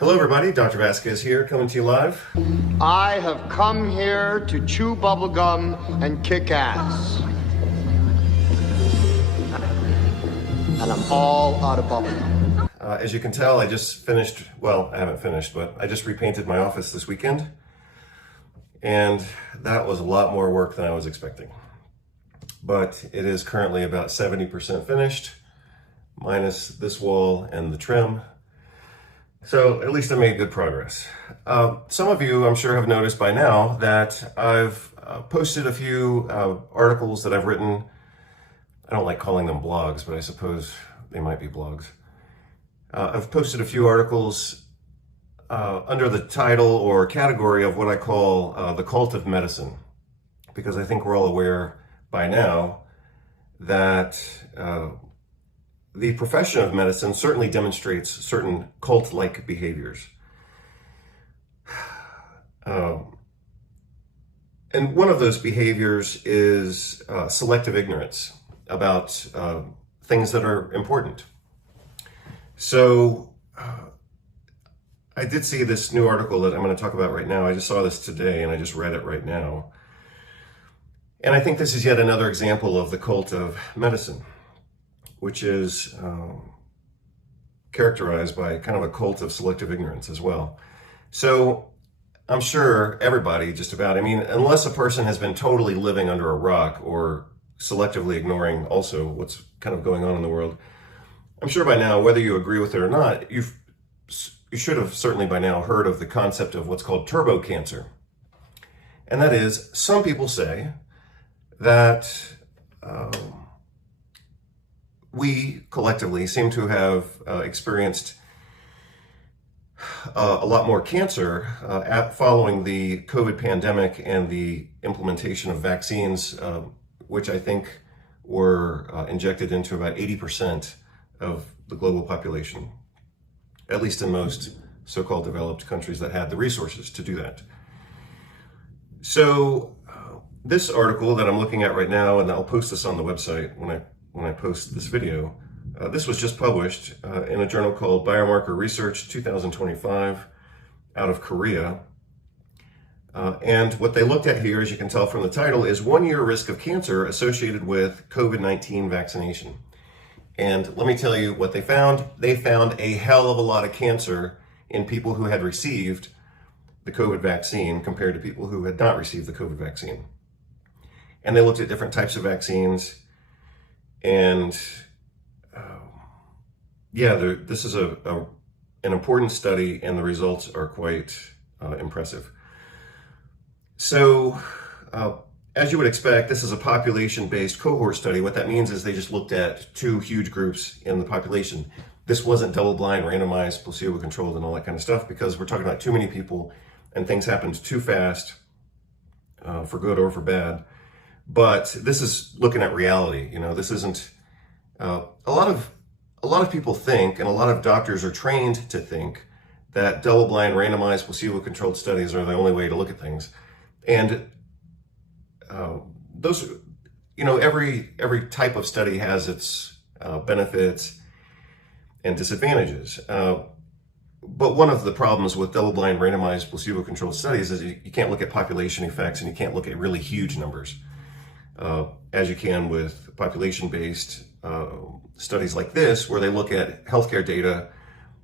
Hello everybody, Dr. Vasquez here, coming to you live. I have come here to chew bubblegum and kick ass. And I'm all out of bubblegum. As you can tell, I just finished, well, I haven't finished, but I just repainted my office this weekend. And that was a lot more work than I was expecting. But it is currently about 70% finished, minus this wall and the trim. So at least I made good progress. Some of you, I'm sure, have noticed by now that I've posted a few articles that I've written. I don't like calling them blogs, but I suppose they might be blogs. I've posted a few articles under the title or category of what I call the cult of medicine, because I think we're all aware by now that the profession of medicine certainly demonstrates certain cult-like behaviors. And one of those behaviors is selective ignorance about things that are important. So I did see this new article that I'm going to talk about right now. I just saw this today and I just read it right now. And I think this is yet another example of the cult of medicine, which is characterized by kind of a cult of selective ignorance as well. So I'm sure everybody, just about, I mean, unless a person has been totally living under a rock or selectively ignoring also what's kind of going on in the world, I'm sure by now, whether you agree with it or not, you should have certainly by now heard of the concept of what's called turbo cancer. And that is, some people say that we collectively seem to have experienced a lot more cancer following the COVID pandemic and the implementation of vaccines, which I think were injected into about 80% of the global population, at least in most so-called developed countries that had the resources to do that. So this article that I'm looking at right now, and I'll post this on the website when I post this video, this was just published in a journal called Biomarker Research 2025 out of Korea. And what they looked at here, as you can tell from the title, is 1 year risk of cancer associated with COVID-19 vaccination. And let me tell you what they found. They found a hell of a lot of cancer in people who had received the COVID vaccine compared to people who had not received the COVID vaccine. And they looked at different types of vaccines. And this is an important study, and the results are quite impressive. So, as you would expect, this is a population-based cohort study. What that means is they just looked at two huge groups in the population. This wasn't double-blind, randomized, placebo-controlled, and all that kind of stuff, because we're talking about too many people, and things happened too fast, for good or for bad. But this is looking at reality. You know, this isn't a lot of people think, and a lot of doctors are trained to think, that double-blind, randomized, placebo-controlled studies are the only way to look at things. And those, you know, every type of study has its benefits and disadvantages. But one of the problems with double-blind, randomized, placebo-controlled studies is you can't look at population effects, and you can't look at really huge numbers, as you can with population-based studies like this, where they look at healthcare data,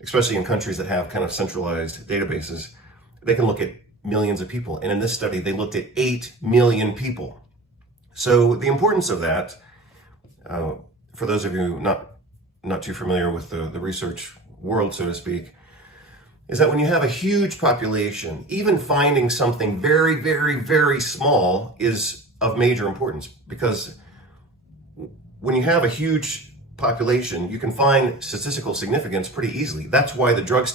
especially in countries that have kind of centralized databases. They can look at millions of people. And in this study, they looked at 8 million people. So the importance of that, for those of you not too familiar with the research world, so to speak, is that when you have a huge population, even finding something very, very, very small is of major importance, because when you have a huge population, you can find statistical significance pretty easily. That's why the drug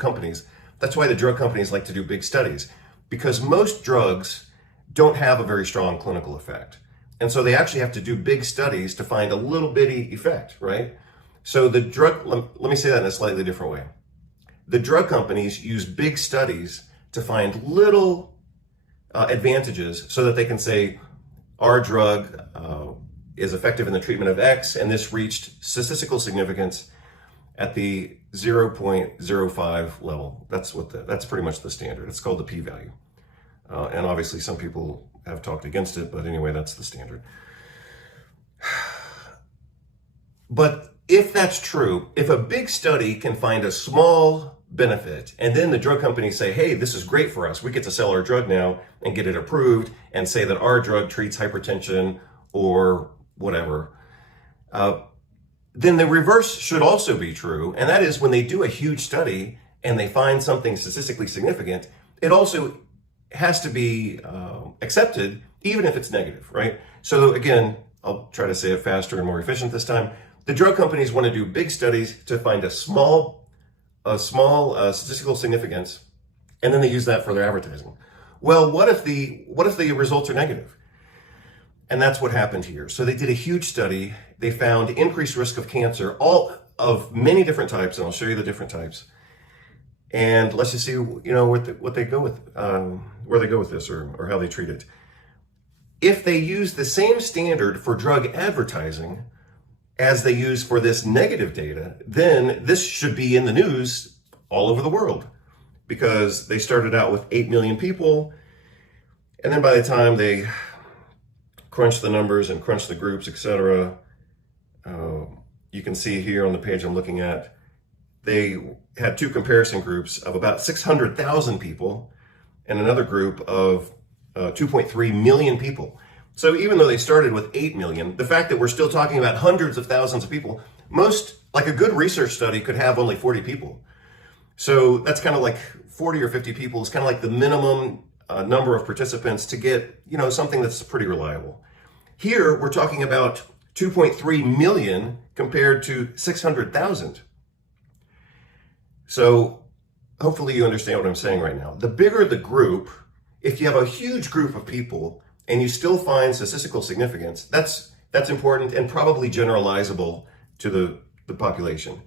companies like to do big studies, because most drugs don't have a very strong clinical effect. And so they actually have to do big studies to find a little bitty effect, right? So let me say that in a slightly different way. The drug companies use big studies to find little advantages so that they can say, our drug is effective in the treatment of X, and this reached statistical significance at the 0.05 level. That's pretty much the standard. It's called the p-value. And obviously some people have talked against it, but anyway, that's the standard. But if that's true, if a big study can find a small benefit, and then the drug companies say, hey, this is great for us, we get to sell our drug now and get it approved and say that our drug treats hypertension or whatever, then the reverse should also be true. And that is, when they do a huge study and they find something statistically significant, it also has to be accepted, even if it's negative, right? So again, I'll try to say it faster and more efficient this time. The drug companies want to do big studies to find a small statistical significance, and then they use that for their advertising. Well, what if the results are negative? And that's what happened here. So they did a huge study. They found increased risk of cancer, all of many different types, and I'll show you the different types. And let's just see, what they go with, where they go with this, or how they treat it. If they use the same standard for drug advertising as they use for this negative data, then this should be in the news all over the world, because they started out with 8 million people, and then by the time they crunch the numbers and crunch the groups, etc., you can see here on the page I'm looking at, they had two comparison groups of about 600,000 people and another group of 2.3 million people. So even though they started with 8 million, the fact that we're still talking about hundreds of thousands of people, like a good research study could have only 40 people. So that's kind of like 40 or 50 people is kind of like the minimum number of participants to get, something that's pretty reliable. Here, we're talking about 2.3 million compared to 600,000. So hopefully you understand what I'm saying right now. The bigger the group, if you have a huge group of people and you still find statistical significance, that's important and probably generalizable to the population.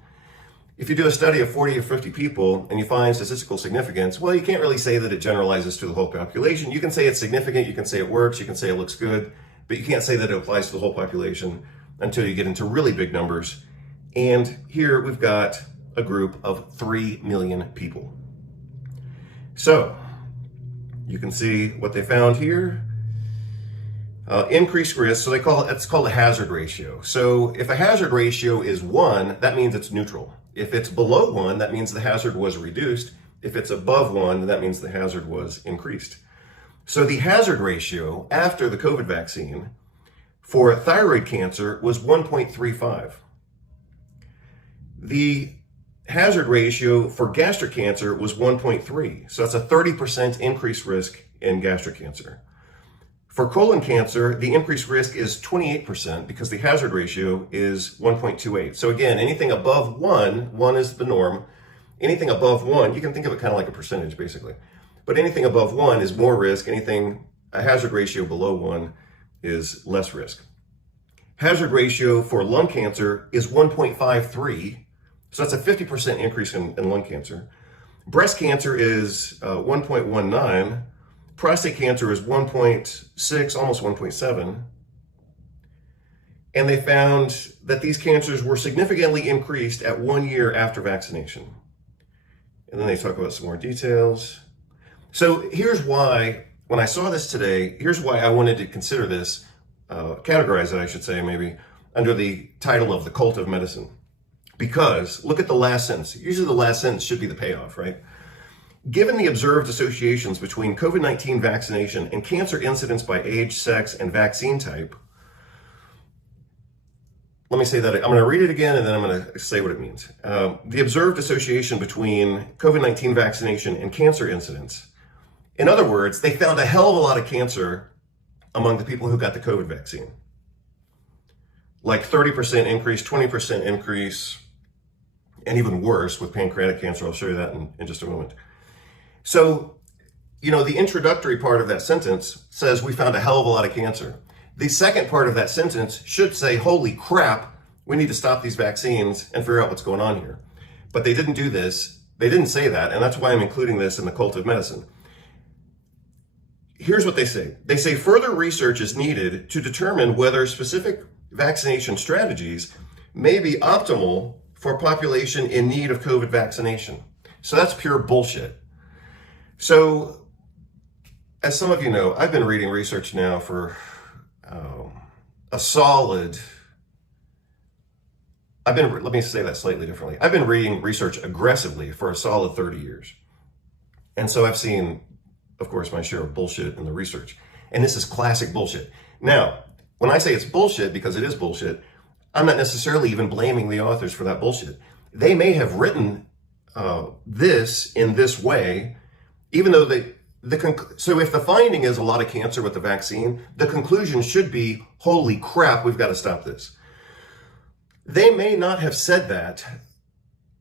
If you do a study of 40 or 50 people and you find statistical significance, well, you can't really say that it generalizes to the whole population. You can say it's significant, you can say it works, you can say it looks good, but you can't say that it applies to the whole population until you get into really big numbers. And here we've got a group of 3 million people. So you can see what they found here. Increased risk, so it's called a hazard ratio. So if a hazard ratio is 1, that means it's neutral. If it's below 1, that means the hazard was reduced. If it's above 1, that means the hazard was increased. So the hazard ratio after the COVID vaccine for thyroid cancer was 1.35. The hazard ratio for gastric cancer was 1.3. So that's a 30% increased risk in gastric cancer. For colon cancer, the increased risk is 28% because the hazard ratio is 1.28. So again, anything above 1 is the norm. Anything above 1, you can think of it kind of like a percentage basically. But anything above 1 is more risk. A hazard ratio below 1 is less risk. Hazard ratio for lung cancer is 1.53. So that's a 50% increase in lung cancer. Breast cancer is 1.19. Prostate cancer is 1.6, almost 1.7. And they found that these cancers were significantly increased at 1 year after vaccination. And then they talk about some more details. So here's why, when I saw this today, here's why I wanted to consider this, categorize it, I should say, maybe, under the title of the cult of medicine. Because, look at the last sentence. Usually the last sentence should be the payoff, right? Given the observed associations between COVID-19 vaccination and cancer incidence by age, sex, and vaccine type, let me say that. I'm going to read it again and then I'm going to say what it means. The observed association between COVID-19 vaccination and cancer incidence. In other words, they found a hell of a lot of cancer among the people who got the COVID vaccine. Like 30% increase, 20% increase, and even worse with pancreatic cancer. I'll show you that in just a moment. So, the introductory part of that sentence says we found a hell of a lot of cancer. The second part of that sentence should say, holy crap, we need to stop these vaccines and figure out what's going on here. But they didn't do this. They didn't say that, and that's why I'm including this in the cult of medicine. Here's what they say. They say further research is needed to determine whether specific vaccination strategies may be optimal for a population in need of COVID vaccination. So that's pure bullshit. So, as some of you know, I've been reading research now for a solid, let me say that slightly differently. I've been reading research aggressively for a solid 30 years. And so I've seen, of course, my share of bullshit in the research. And this is classic bullshit. Now, when I say it's bullshit, because it is bullshit, I'm not necessarily even blaming the authors for that bullshit. They may have written this in this way, even though so if the finding is a lot of cancer with the vaccine, the conclusion should be, holy crap, we've got to stop this. They may not have said that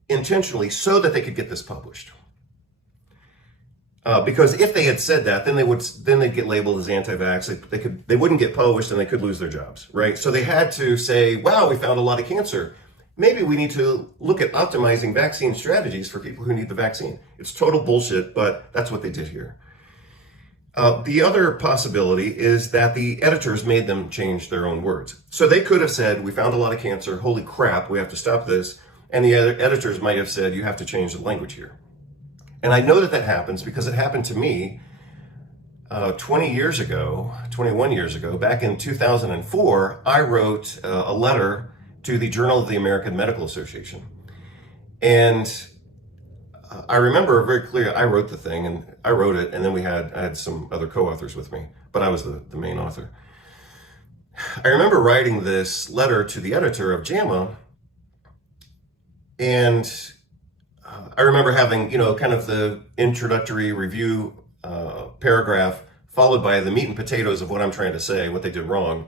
intentionally so that they could get this published. Because if they had said that, then they'd get labeled as anti-vax. They wouldn't get published and they could lose their jobs, right? So they had to say, wow, we found a lot of cancer. Maybe we need to look at optimizing vaccine strategies for people who need the vaccine. It's total bullshit, but that's what they did here. The other possibility is that the editors made them change their own words. So they could have said, we found a lot of cancer, holy crap, we have to stop this. And the editors might have said, you have to change the language here. And I know that that happens because it happened to me 21 years ago, back in 2004, I wrote a letter to the Journal of the American Medical Association. And I remember very clearly, I wrote the thing and I wrote it, and then I had some other co-authors with me, but I was the main author. I remember writing this letter to the editor of JAMA, and I remember having, kind of the introductory review paragraph followed by the meat and potatoes of what I'm trying to say, what they did wrong,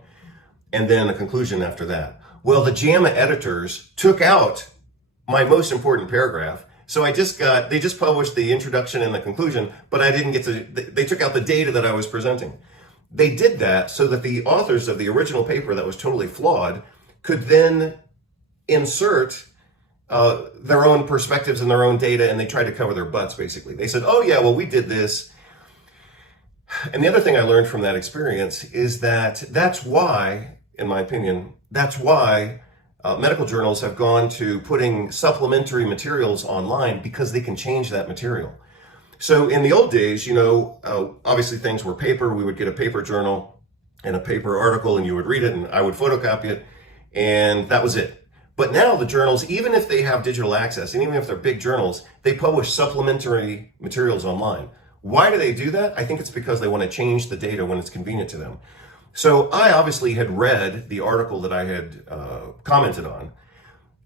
and then a conclusion after that. Well, the JAMA editors took out my most important paragraph. So they just published the introduction and the conclusion, but I didn't they took out the data that I was presenting. They did that so that the authors of the original paper that was totally flawed could then insert their own perspectives and their own data, and they tried to cover their butts, basically. They said, oh yeah, well, we did this. And the other thing I learned from that experience is that's why, in my opinion, medical journals have gone to putting supplementary materials online, because they can change that material. So in the old days, obviously things were paper. We would get a paper journal and a paper article, and you would read it, and I would photocopy it, and that was it. But now the journals, even if they have digital access, and even if they're big journals, they publish supplementary materials online. Why do they do that? I think it's because they want to change the data when it's convenient to them. So I obviously had read the article that I had commented on,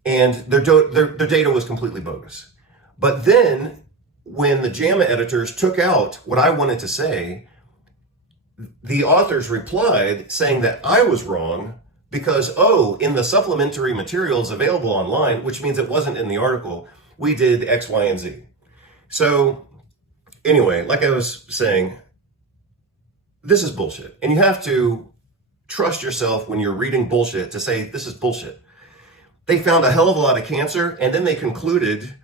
and their data was completely bogus. But then when the JAMA editors took out what I wanted to say, the authors replied saying that I was wrong because, in the supplementary materials available online, which means it wasn't in the article, we did X, Y, and Z. So anyway, like I was saying, this is bullshit. And you have to trust yourself when you're reading bullshit to say, this is bullshit. They found a hell of a lot of cancer, and then they concluded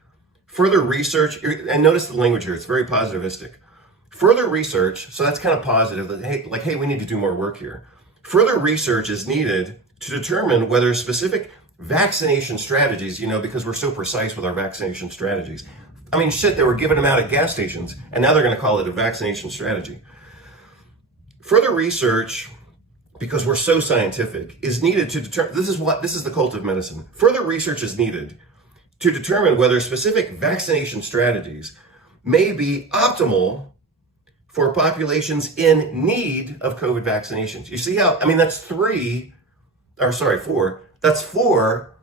further research, and notice the language here, it's very positivistic. Further research, so that's kind of positive, that, hey, we need to do more work here. Further research is needed to determine whether specific vaccination strategies, because we're so precise with our vaccination strategies. I mean, shit, they were giving them out at gas stations, and now they're going to call it a vaccination strategy. Further research, because we're so scientific, is needed to determine, this is the cult of medicine. Further research is needed to determine whether specific vaccination strategies may be optimal for populations in need of COVID vaccinations. You see how, that's that's four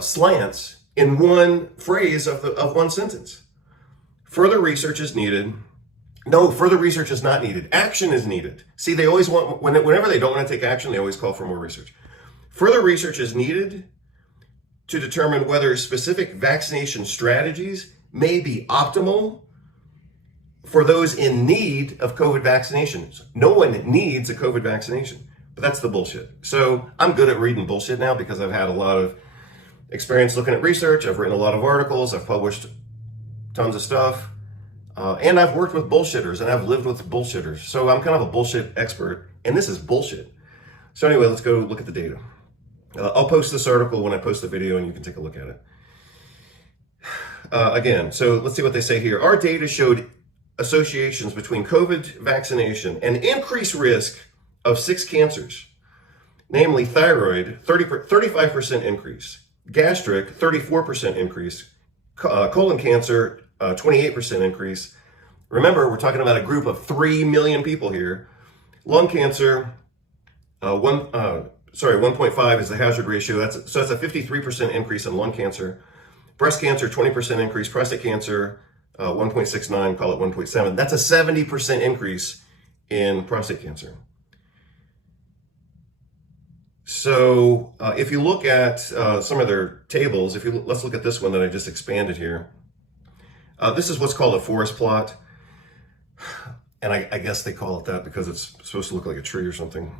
slants in one phrase of one sentence. Further research is needed. No, further research is not needed. Action is needed. See, they always want, whenever they don't want to take action, they always call for more research. Further research is needed to determine whether specific vaccination strategies may be optimal for those in need of COVID vaccinations. No one needs a COVID vaccination, but that's the bullshit. So I'm good at reading bullshit now because I've had a lot of experience looking at research. I've written a lot of articles. I've published tons of stuff. And I've worked with bullshitters, and I've lived with bullshitters. So I'm kind of a bullshit expert, and this is bullshit. So anyway, let's go look at the data. I'll post this article when I post the video and you can take a look at it. Again, so let's see what they say here. Our data showed associations between COVID vaccination and increased risk of 6 cancers, namely thyroid, 35% increase, gastric, 34% increase, colon cancer, 28% increase. Remember, we're talking about a group of 3 million people here. Lung cancer, 1.5 is the hazard ratio. That's a 53% increase in lung cancer. Breast cancer, 20% increase. Prostate cancer, 1.69, call it 1.7. That's a 70% increase in prostate cancer. So if you look at some of their tables, let's look at this one that I just expanded here. This is what's called a forest plot. And I guess they call it that because it's supposed to look like a tree or something.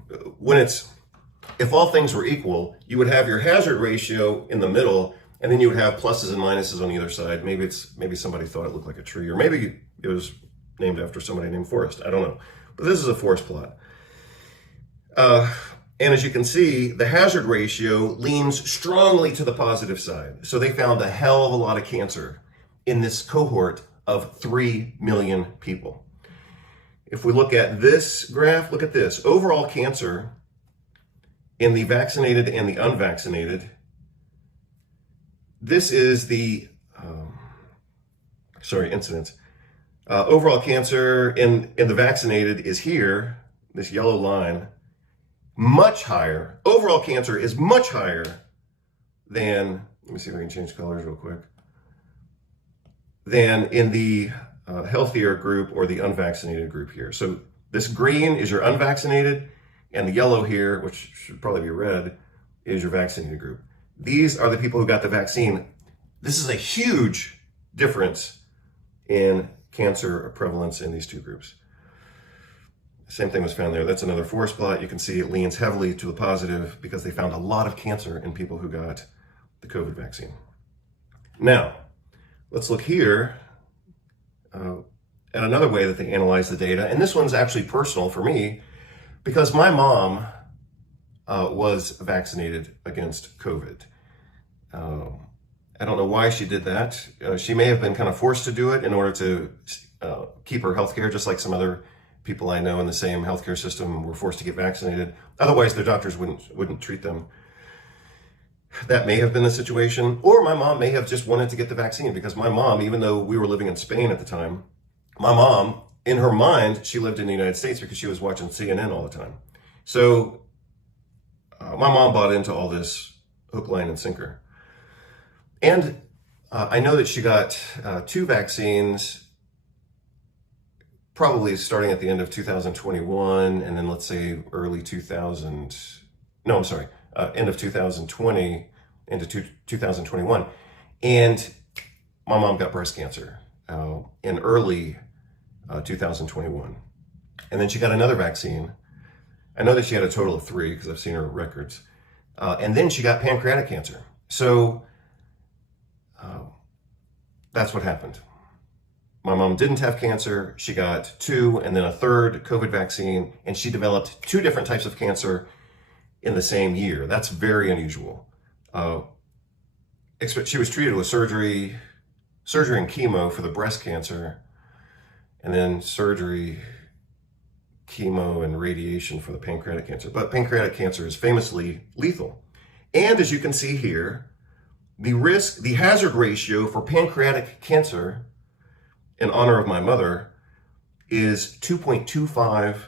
If all things were equal, you would have your hazard ratio in the middle, and then you would have pluses and minuses on either side. Maybe somebody thought it looked like a tree, or maybe it was named after somebody named Forrest. I don't know. But this is a forest plot. And as you can see, the hazard ratio leans strongly to the positive side. So they found a hell of a lot of cancer in this cohort of 3 million people. If we look at this graph, look at this. Overall cancer in the vaccinated and the unvaccinated. This is the, incidence. Overall cancer in the vaccinated is here, this yellow line, much higher. Overall cancer is much higher than, let me see if I can change colors real quick, than in the healthier group or the unvaccinated group here. So this green is your unvaccinated, and the yellow here, which should probably be red, is your vaccinated group. These are the people who got the vaccine. This is a huge difference in cancer prevalence in these two groups. Same thing was found there. That's another forest plot. You can see it leans heavily to the positive because they found a lot of cancer in people who got the COVID vaccine. Now, let's look here at another way that they analyze the data. And this one's actually personal for me because my mom was vaccinated against COVID. I don't know why she did that. She may have been kind of forced to do it in order to keep her health care, just like some other people I know in the same healthcare system were forced to get vaccinated. Otherwise, their doctors wouldn't treat them. That may have been the situation. Or my mom may have just wanted to get the vaccine because my mom, even though we were living in Spain at the time, my mom, in her mind, she lived in the United States because she was watching CNN all the time. So my mom bought into all this hook, line, and sinker. And I know that she got 2 vaccines, probably starting at the end of 2021, and then let's say early 2000, no, I'm sorry, end of 2020 into 2021. And my mom got breast cancer in early 2021. And then she got another vaccine. I know that she had a total of 3 because I've seen her records. And then she got pancreatic cancer. So that's what happened. My mom didn't have cancer. She got 2 and then a 3rd COVID vaccine, and she developed 2 different types of cancer in the same year. That's very unusual. She was treated with surgery and chemo for the breast cancer, and then surgery, chemo, and radiation for the pancreatic cancer. But pancreatic cancer is famously lethal. And as you can see here, the hazard ratio for pancreatic cancer, in honor of my mother, is 2.25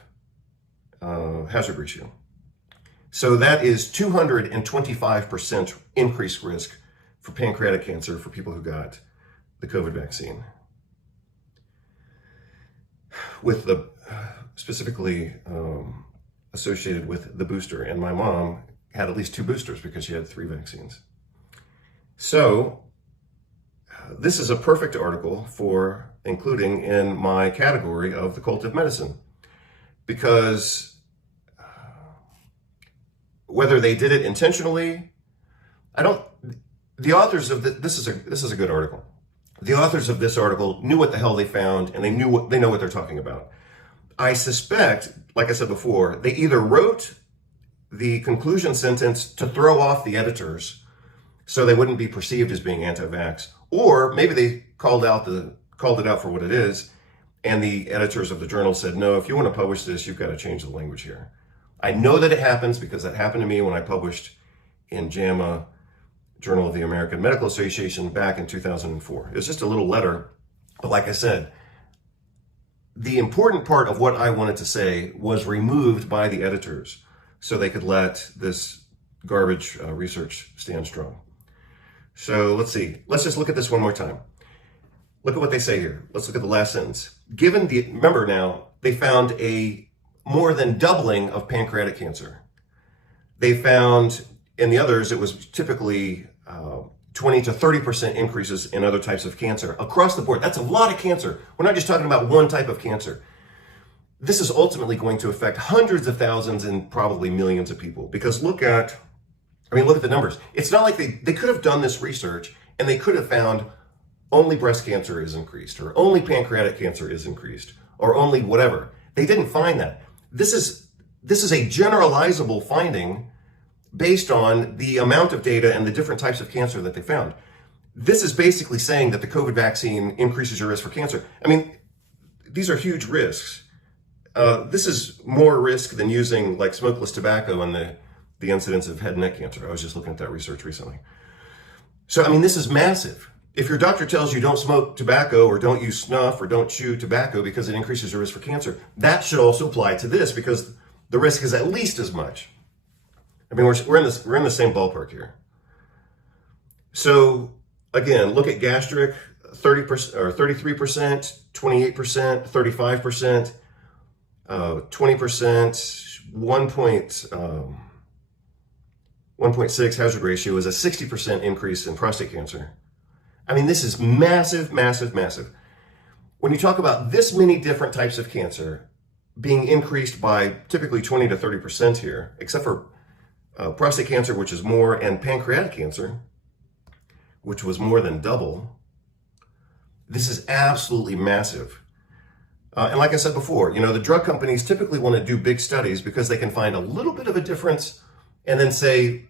hazard ratio. So that is 225% increased risk for pancreatic cancer for people who got the COVID vaccine. With the specifically associated with the booster. And my mom had at least 2 boosters because she had 3 vaccines. So this is a perfect article for including in my category of the cult of medicine, because whether they did it intentionally, the authors of this is a good article. The authors of this article knew what the hell they found, and they know what they're talking about. I suspect, like I said before, they either wrote the conclusion sentence to throw off the editors so they wouldn't be perceived as being anti-vax. Or maybe they called it out for what it is, and the editors of the journal said, no, if you want to publish this, you've got to change the language here. I know that it happens because that happened to me when I published in JAMA, Journal of the American Medical Association, back in 2004. It was just a little letter, but like I said, the important part of what I wanted to say was removed by the editors so they could let this garbage research stand strong. So let's see. Let's just look at this one more time. Look at what they say here. Let's look at the last sentence. Remember now, they found a more than doubling of pancreatic cancer. They found in the others, it was typically 20 to 30% increases in other types of cancer across the board. That's a lot of cancer. We're not just talking about one type of cancer. This is ultimately going to affect hundreds of thousands and probably millions of people, because look at the numbers. It's not like they could have done this research and they could have found only breast cancer is increased, or only pancreatic cancer is increased, or only whatever. They didn't find that. This is a generalizable finding based on the amount of data and the different types of cancer that they found. This is basically saying that the COVID vaccine increases your risk for cancer. I mean, these are huge risks. This is more risk than using like smokeless tobacco and the incidence of head and neck cancer. I was just looking at that research recently. So, I mean, this is massive. If your doctor tells you don't smoke tobacco or don't use snuff or don't chew tobacco because it increases your risk for cancer, that should also apply to this, because the risk is at least as much. I mean, we're in the same ballpark here. So again, look at gastric, 30% or 33%, 28%, 35%, 20%, 1.6 hazard ratio is a 60% increase in prostate cancer. I mean, this is massive, massive, massive. When you talk about this many different types of cancer being increased by typically 20 to 30% here, except for prostate cancer, which is more, and pancreatic cancer, which was more than double, this is absolutely massive. And like I said before, the drug companies typically want to do big studies because they can find a little bit of a difference and then say,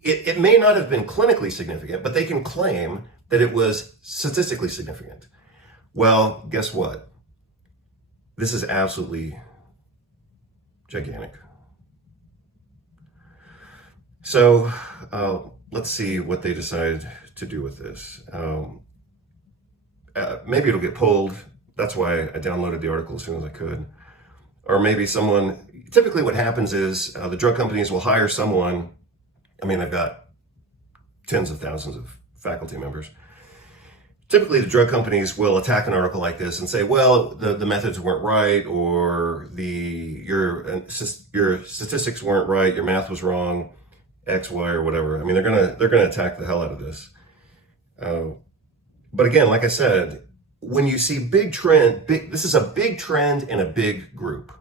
it may not have been clinically significant, but they can claim that it was statistically significant. Well, guess what? This is absolutely gigantic. So let's see what they decide to do with this. Maybe it'll get pulled. That's why I downloaded the article as soon as I could. Or maybe typically what happens is the drug companies will hire someone. I mean, I've got tens of thousands of faculty members. Typically, the drug companies will attack an article like this and say, well, the methods weren't right, or your statistics weren't right, your math was wrong, X, Y, or whatever. I mean, they're gonna attack the hell out of this. But again, like I said, when you see this is a big trend in a big group.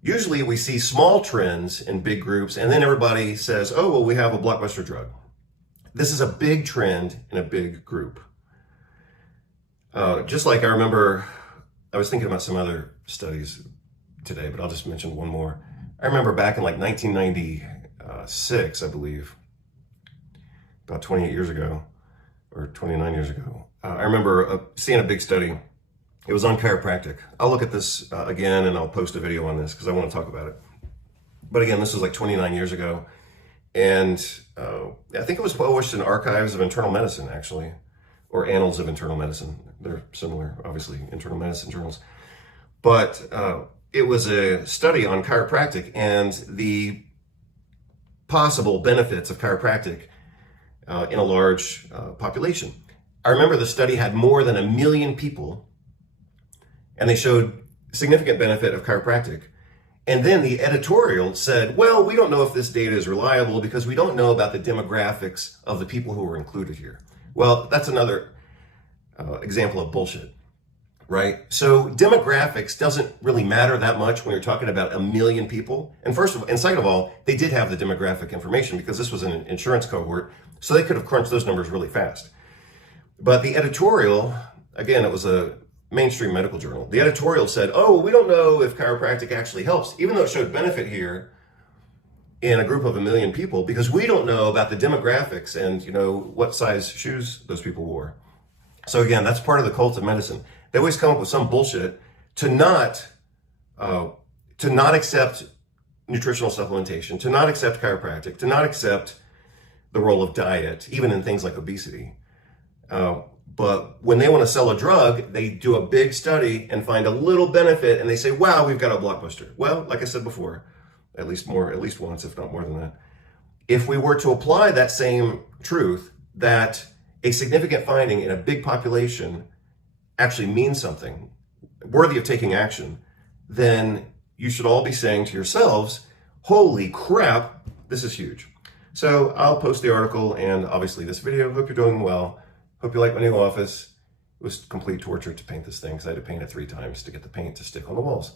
Usually we see small trends in big groups, and then everybody says, oh, well, we have a blockbuster drug. This is a big trend in a big group. Just like I remember, I was thinking about some other studies today, but I'll just mention one more. I remember back in like 1996, I believe, about 28 years ago, or 29 years ago, I remember seeing a big study. It was on chiropractic. I'll look at this again, and I'll post a video on this because I want to talk about it. But again, this was like 29 years ago. And I think it was published in Archives of Internal Medicine, actually, or Annals of Internal Medicine. They're similar, obviously, internal medicine journals. But it was a study on chiropractic and the possible benefits of chiropractic in a large population. I remember the study had more than 1 million people, and they showed significant benefit of chiropractic. And then the editorial said, well, we don't know if this data is reliable because we don't know about the demographics of the people who were included here. Well, that's another example of bullshit, right? So demographics doesn't really matter that much when you're talking about 1 million people. And second of all, they did have the demographic information because this was an insurance cohort, so they could have crunched those numbers really fast. But the editorial, again, it was a mainstream medical journal. The editorial said, oh, we don't know if chiropractic actually helps. Even though it showed benefit here, in a group of 1 million people because we don't know about the demographics and, you know, what size shoes those people wore. So again, that's part of the cult of medicine. They always come up with some bullshit to not accept nutritional supplementation, to not accept chiropractic, to not accept the role of diet, even in things like obesity. But when they want to sell a drug, they do a big study and find a little benefit, and they say, "Wow, we've got a blockbuster." Well, like I said before, at least once, if not more than that. If we were to apply that same truth, that a significant finding in a big population actually means something worthy of taking action, then you should all be saying to yourselves, "Holy crap, this is huge." So I'll post the article and obviously this video. Hope you're doing well. Hope you like my new office. It was complete torture to paint this thing because I had to paint it 3 times to get the paint to stick on the walls.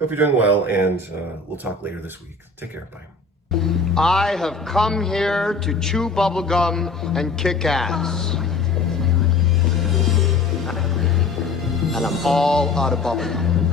Hope you're doing well, and we'll talk later this week. Take care. Bye. I have come here to chew bubblegum and kick ass. And I'm all out of bubblegum.